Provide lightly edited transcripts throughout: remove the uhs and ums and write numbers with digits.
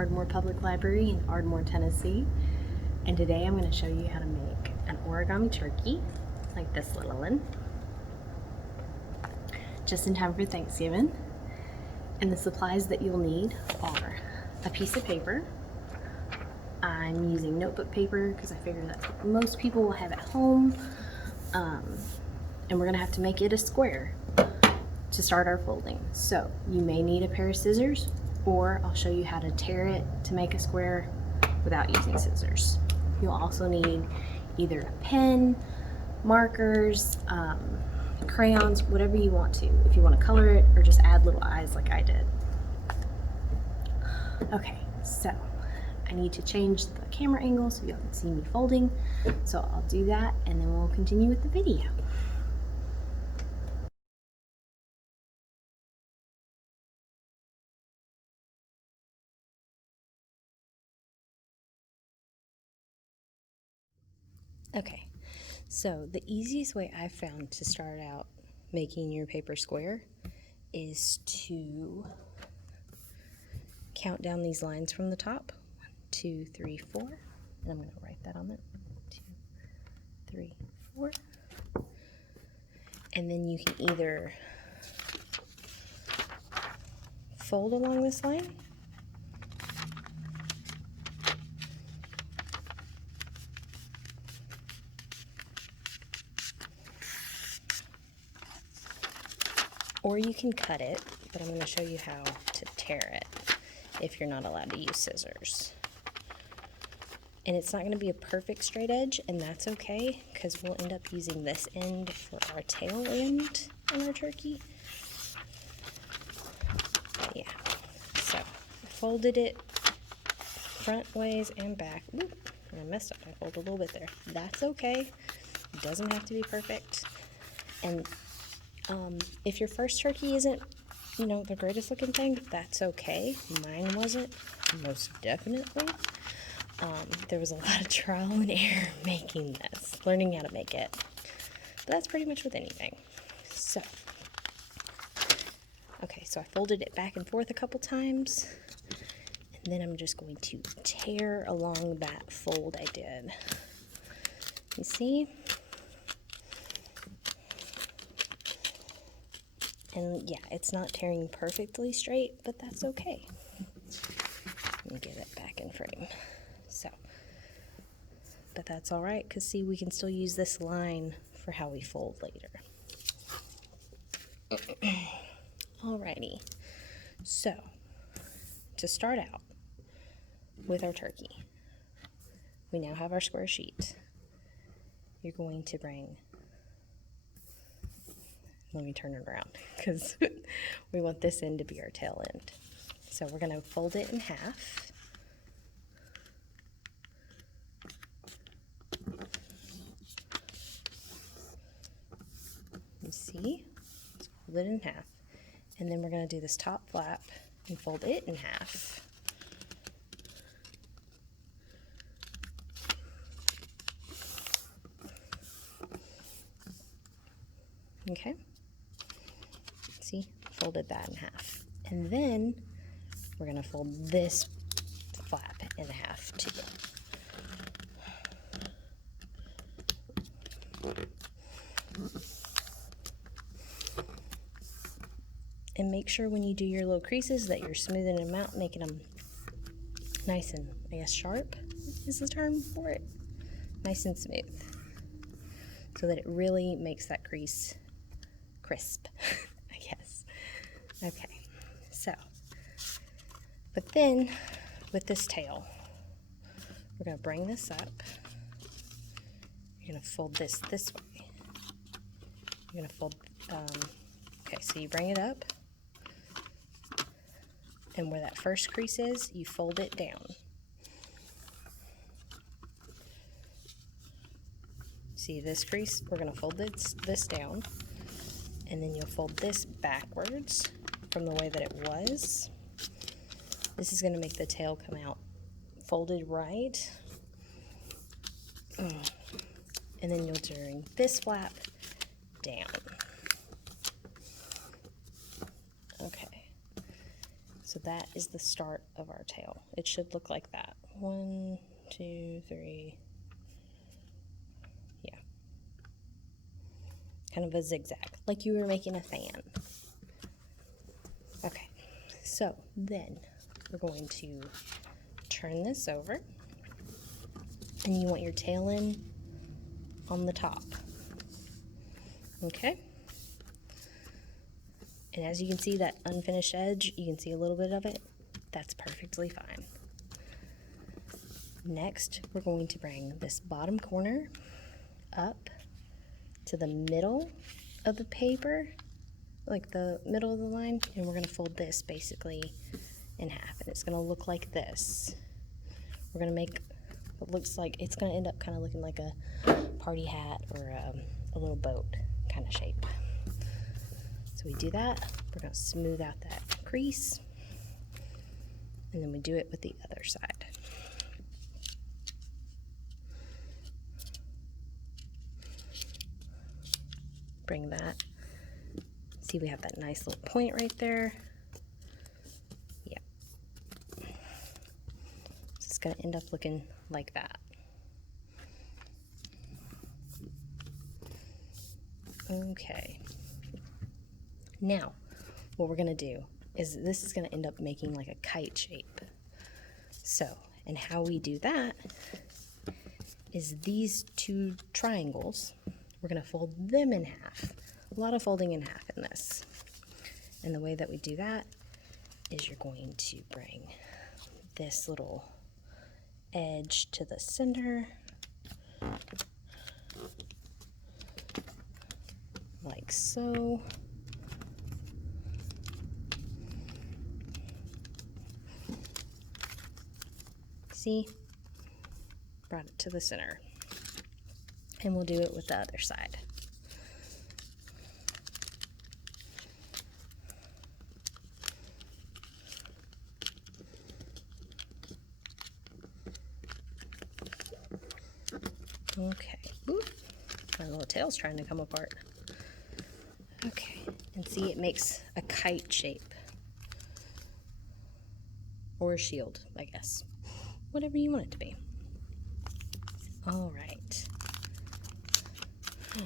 Ardmore Public Library in Ardmore, Tennessee. And today I'm going to show you how to make an origami turkey, like this little one, just in time for Thanksgiving. And the supplies that you'll need are a piece of paper. I'm using notebook paper because I figure that's what most people will have at home. And we're going to have to make it a square to start our folding. So you may need a pair of scissors, or I'll show you how to tear it to make a square without using scissors. You'll also need either a pen, markers, crayons, whatever you want to. If you want to color it or just add little eyes like I did. Okay, so I need to change the camera angle so you can see me folding. So I'll do that and then we'll continue with the video. Okay, so the easiest way I've found to start out making your paper square is to count down these lines from the top. 1, 2, 3, 4. And I'm going to write that on there. 1, 2, 3, 4. And then you can either fold along this line, or you can cut it, but I'm going to show you how to tear it if you're not allowed to use scissors. And it's not going to be a perfect straight edge, and that's okay, because we'll end up using this end for our tail end on our turkey. But yeah, so I folded it front ways and back. Oop, I messed up. I folded a little bit there. That's okay. It doesn't have to be perfect. And if your first turkey isn't, the greatest looking thing, that's okay. Mine wasn't, most definitely. There was a lot of trial and error making this, learning how to make it. But that's pretty much with anything. So, okay, so I folded it back and forth a couple times. And then I'm just going to tear along that fold I did. You see? And yeah, it's not tearing perfectly straight, but that's okay. Let me get it back in frame. So, but that's all right, because see, we can still use this line for how we fold later. Alrighty, so to start out with our turkey, we now have our square sheet. You're going to bring, let me turn it around, because we want this end to be our tail end. So we're going to fold it in half. You see? Let's fold it in half. And then we're going to do this top flap and fold it in half. Okay? See? Folded that in half. And then we're going to fold this flap in half too. And make sure when you do your little creases that you're smoothing them out, making them nice and, I guess, sharp is the term for it. Nice and smooth. So that it really makes that crease crisp, I guess. Okay, so, but then with this tail, we're going to bring this up. You're going to fold this way. You're going to fold, okay, so you bring it up. And where that first crease is, you fold it down. See this crease? We're going to fold this down. And then you'll fold this backwards from the way that it was. This is going to make the tail come out folded right. And then you'll bring this flap down. Okay. So that is the start of our tail. It should look like that. 1, 2, 3. Yeah. Kind of a zigzag, like you were making a fan. Okay, so then we're going to turn this over, and you want your tail in on the top. Okay? And as you can see, that unfinished edge, you can see a little bit of it. That's perfectly fine. Next, we're going to bring this bottom corner up to the middle of the paper, like the middle of the line, and we're going to fold this basically in half, and it's going to look like this. We're going to make what looks like, it's going to end up kind of looking like a party hat or a little boat kind of shape. So we do that, we're going to smooth out that crease, and then we do it with the other side. Bring that, see we have that nice little point right there. Yep. It's going to end up looking like that. Okay. Now, what we're going to do is this is going to end up making like a kite shape. So, and how we do that is these two triangles, we're going to fold them in half. A lot of folding in half in this. And the way that we do that is you're going to bring this little edge to the center, like so. See? Brought it to the center. And we'll do it with the other side. Okay. Ooh, my little tail's trying to come apart. Okay, and see, it makes a kite shape. Or a shield, I guess. Whatever you want it to be. All right. I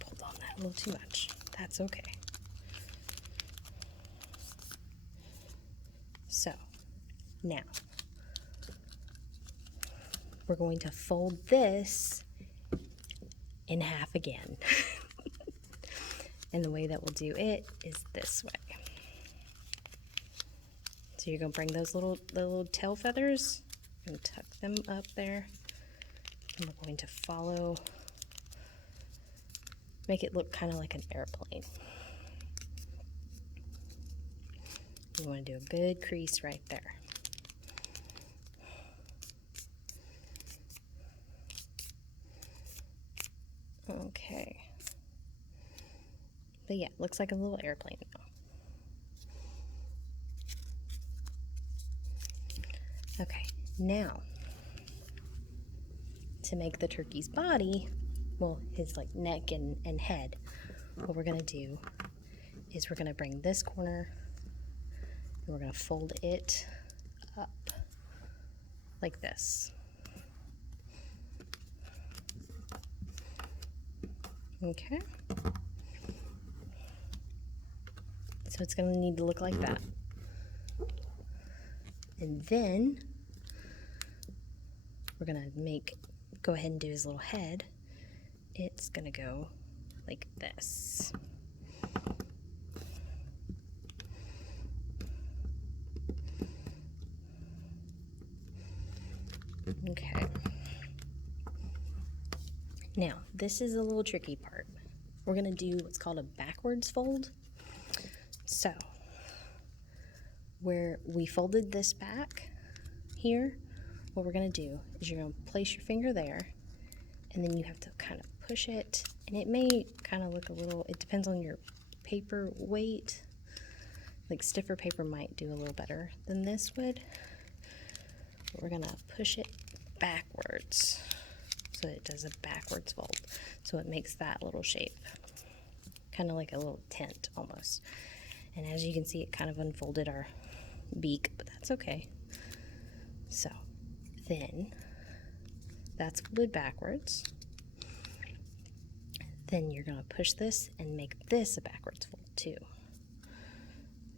pulled on that a little too much. That's okay. So, now, we're going to fold this in half again. And the way that we'll do it is this way. So you're going to bring those little tail feathers and tuck them up there. And we're going to follow, make it look kind of like an airplane. You want to do a good crease right there. Okay. But yeah, looks like a little airplane now. Okay, now to make the turkey's body, well, his like neck and head, what we're gonna do is we're gonna bring this corner and we're gonna fold it up like this. Okay. So it's gonna need to look like that. And then we're gonna go ahead and do his little head. It's gonna go like this. Okay. Now, this is a little tricky part. We're gonna do what's called a backwards fold. So, where we folded this back here, what we're gonna do is you're gonna place your finger there, and then you have to kind of push it, and it may kind of look a little, it depends on your paper weight. Like stiffer paper might do a little better than this would. But we're gonna push it backwards so it does a backwards fold. So it makes that little shape, kind of like a little tent almost. And as you can see, it kind of unfolded our beak, but that's okay. So then that's folded backwards. Then you're going to push this and make this a backwards fold too,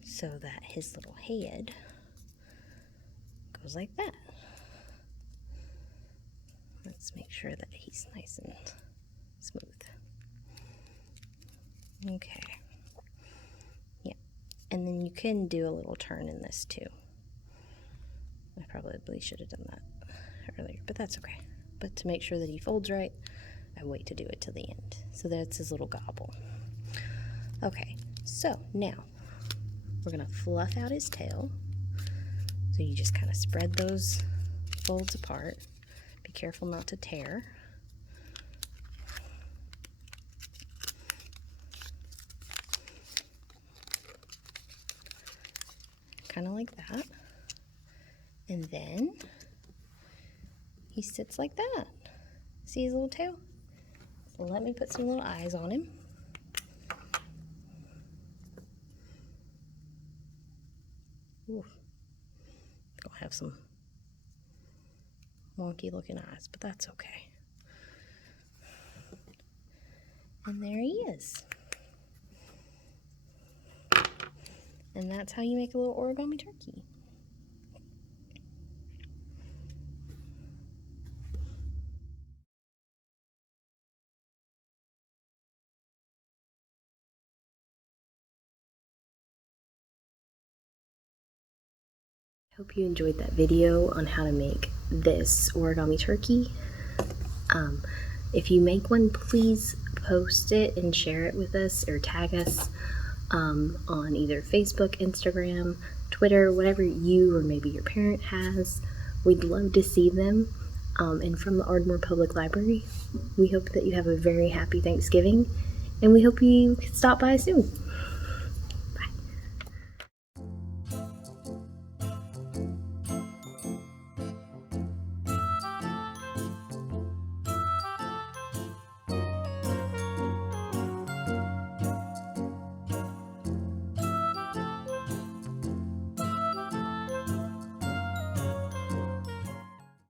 so that his little head goes like that. Let's make sure that he's nice and smooth. Okay. Yeah. And then you can do a little turn in this too. I probably should have done that earlier, but that's okay. But to make sure that he folds right, I wait to do it till the end. So that's his little gobble. Okay, so now we're gonna fluff out his tail. So you just kind of spread those folds apart. Be careful not to tear. Kind of like that. And then he sits like that. See his little tail? So let me put some little eyes on him. Ooh. Gonna have some wonky looking eyes, but that's okay. And there he is. And that's how you make a little origami turkey. I hope you enjoyed that video on how to make this origami turkey. If you make one, please post it and share it with us or tag us on either Facebook, Instagram, Twitter, whatever you or maybe your parent has. We'd love to see them. And from the Ardmore Public Library, we hope that you have a very happy Thanksgiving, and we hope you stop by soon.